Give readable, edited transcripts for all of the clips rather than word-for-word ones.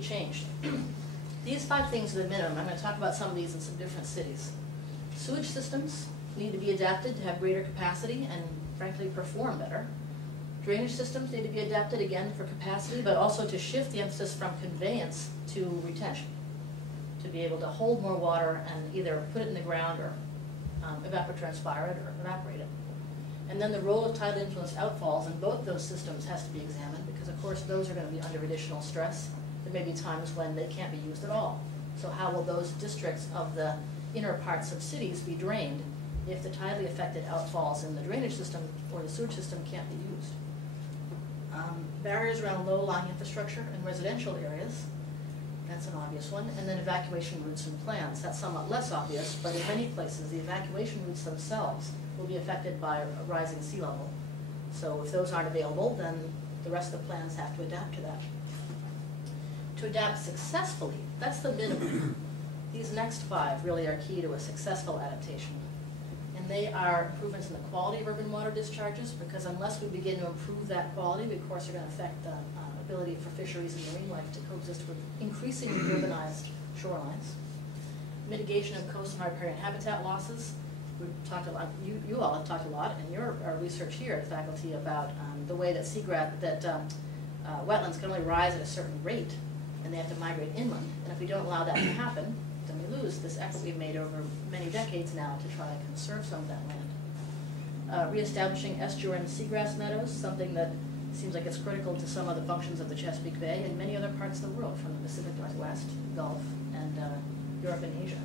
changed. These 5 things are the minimum. I'm going to talk about some of these in some different cities. Sewage systems need to be adapted to have greater capacity and, frankly, perform better. Drainage systems need to be adapted, again, for capacity, but also to shift the emphasis from conveyance to retention, to be able to hold more water and either put it in the ground or evapotranspire it or evaporate it. And then the role of tidal influenced outfalls in both those systems has to be examined, because of course those are going to be under additional stress. There may be times when they can't be used at all. So how will those districts of the inner parts of cities be drained if the tidally affected outfalls in the drainage system or the sewage system can't be used? Barriers around low-lying infrastructure in residential areas, that's an obvious one. And then evacuation routes and plans, that's somewhat less obvious, but in many places the evacuation routes themselves will be affected by a rising sea level. So if those aren't available, then the rest of the plans have to adapt to that. To adapt successfully, that's the minimum. These next 5 really are key to a successful adaptation. And they are improvements in the quality of urban water discharges, because unless we begin to improve that quality, we of course are going to affect the ability for fisheries and marine life to coexist with increasingly urbanized shorelines. Mitigation of coast and riparian habitat losses. We've talked a lot, you all have talked a lot in your research here at faculty about the way that wetlands can only rise at a certain rate, and they have to migrate inland. And if we don't allow that to happen, then we lose this effort we've made over many decades now to try to conserve some of that land. Reestablishing estuarine and seagrass meadows, something that seems like it's critical to some of the functions of the Chesapeake Bay and many other parts of the world, from the Pacific Northwest, Gulf, and Europe and Asia.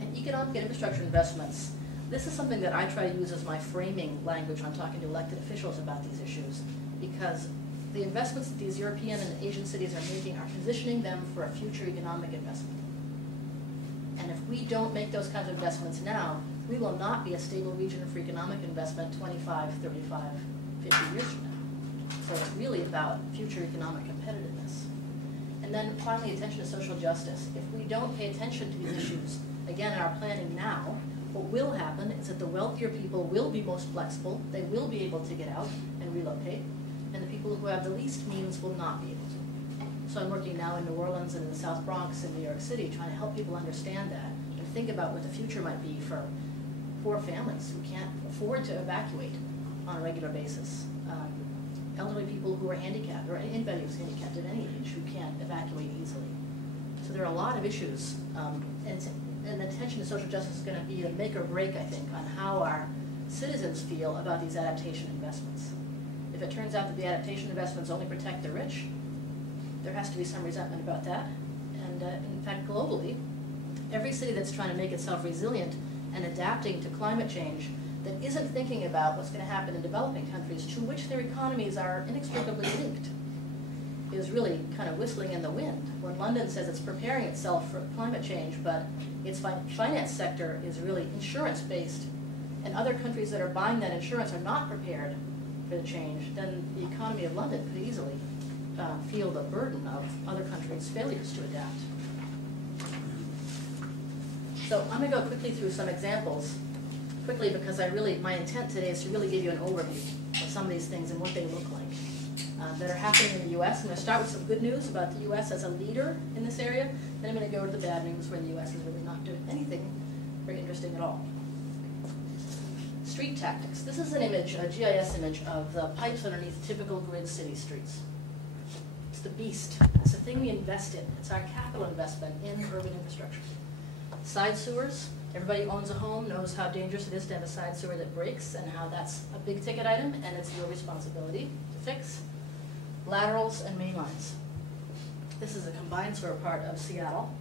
And economic and infrastructure investments. This is something that I try to use as my framing language when I'm talking to elected officials about these issues, because the investments that these European and Asian cities are making are positioning them for a future economic investment. And if we don't make those kinds of investments now, we will not be a stable region for economic investment 25, 35, 50 years from now. So it's really about future economic competitiveness. And then finally, attention to social justice. If we don't pay attention to these issues, again, in our planning now, what will happen is that the wealthier people will be most flexible, they will be able to get out and relocate, and the people who have the least means will not be able to. So I'm working now in New Orleans and in the South Bronx and New York City, trying to help people understand that and think about what the future might be for poor families who can't afford to evacuate on a regular basis. Elderly people who are handicapped, or anybody who's handicapped at any age who can't evacuate easily. So there are a lot of issues, and attention to social justice is going to be a make or break, I think, on how our citizens feel about these adaptation investments. If it turns out that the adaptation investments only protect the rich, there has to be some resentment about that. And in fact, globally, every city that's trying to make itself resilient and adapting to climate change that isn't thinking about what's going to happen in developing countries to which their economies are inextricably linked is really kind of whistling in the wind. When London says it's preparing itself for climate change, but its finance sector is really insurance-based, and other countries that are buying that insurance are not prepared for the change, then the economy of London could easily feel the burden of other countries' failures to adapt. So I'm going to go quickly through some examples, quickly, because my intent today is to really give you an overview of some of these things and what they look like that are happening in the U.S. I'm going to start with some good news about the U.S. as a leader in this area, then I'm going to go to the bad news where the U.S. is really not doing anything very interesting at all. Street tactics. This is an image, a GIS image, of the pipes underneath typical grid city streets. It's the beast. It's the thing we invest in. It's our capital investment in urban infrastructure. Side sewers. Everybody who owns a home knows how dangerous it is to have a side sewer that breaks and how that's a big ticket item and it's your responsibility to fix. Laterals and main lines. This is a combined sewer part of Seattle.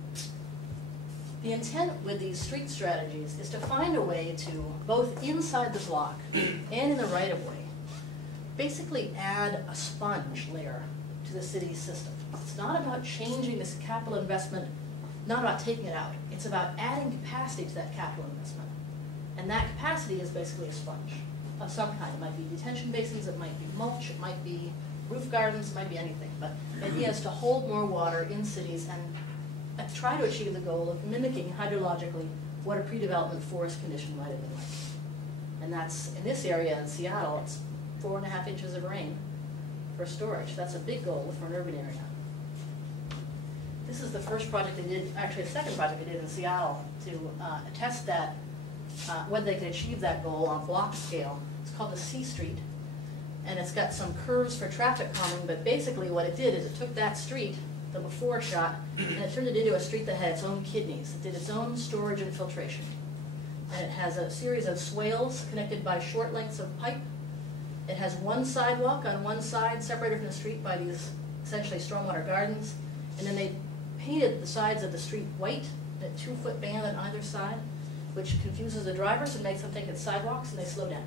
The intent with these street strategies is to find a way to, both inside the block and in the right-of-way, basically add a sponge layer to the city's system. It's not about changing this capital investment, not about taking it out. It's about adding capacity to that capital investment. And that capacity is basically a sponge of some kind. It might be detention basins, it might be mulch, it might be roof gardens, it might be anything. But the idea is to hold more water in cities and try to achieve the goal of mimicking hydrologically what a pre-development forest condition might have been like. And that's, in this area in Seattle, it's 4.5 inches of rain for storage. That's a big goal for an urban area. This is the first project they did, actually a second project they did in Seattle to test that, whether they could achieve that goal on block scale. It's called the C Street, and it's got some curves for traffic calming, but basically what it did is it took that street, the before shot, and it turned it into a street that had its own kidneys. It did its own storage and filtration. And it has a series of swales connected by short lengths of pipe. It has one sidewalk on one side separated from the street by these essentially stormwater gardens. And then they painted the sides of the street white, a 2-foot band on either side, which confuses the drivers and makes them think it's sidewalks, and they slow down.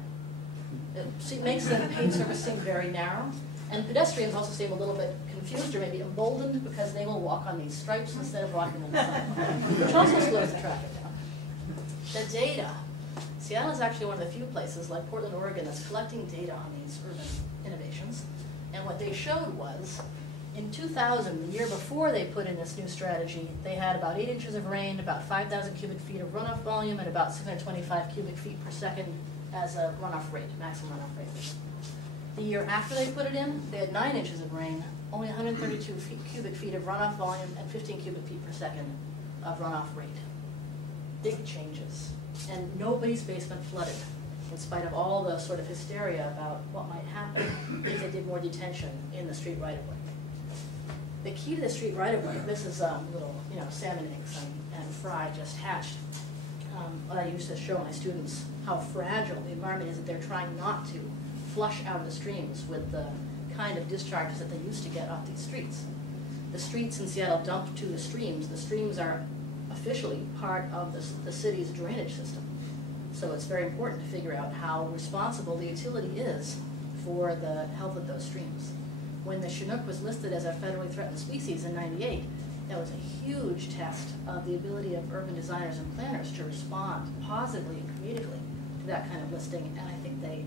It makes the paved surface seem very narrow. And pedestrians also seem a little bit confused or maybe emboldened because they will walk on these stripes instead of walking on the sidewalk, which also slows the traffic down. The data. Seattle is actually one of the few places, like Portland, Oregon, that's collecting data on these urban innovations. And what they showed was, in 2000, the year before they put in this new strategy, they had about 8 inches of rain, about 5,000 cubic feet of runoff volume, and about 625 cubic feet per second as a runoff rate, maximum runoff rate. The year after they put it in, they had 9 inches of rain, only 132 cubic feet of runoff volume, and 15 cubic feet per second of runoff rate. Big changes. And nobody's basement flooded, in spite of all the sort of hysteria about what might happen if they did more detention in the street right-of-way. The key to the street right-of-way, this is little salmon eggs and fry just hatched. What I used to show my students how fragile the environment is that they're trying not to flush out of the streams with the kind of discharges that they used to get off these streets. The streets in Seattle dump to the streams. The streams are officially part of the city's drainage system. So it's very important to figure out how responsible the utility is for the health of those streams. When the Chinook was listed as a federally threatened species in '98, that was a huge test of the ability of urban designers and planners to respond positively and creatively to that kind of listing, and I think they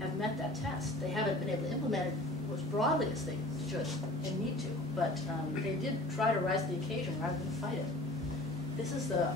have met that test. They haven't been able to implement it as broadly as they should and need to, but they did try to rise to the occasion rather than fight it. This is the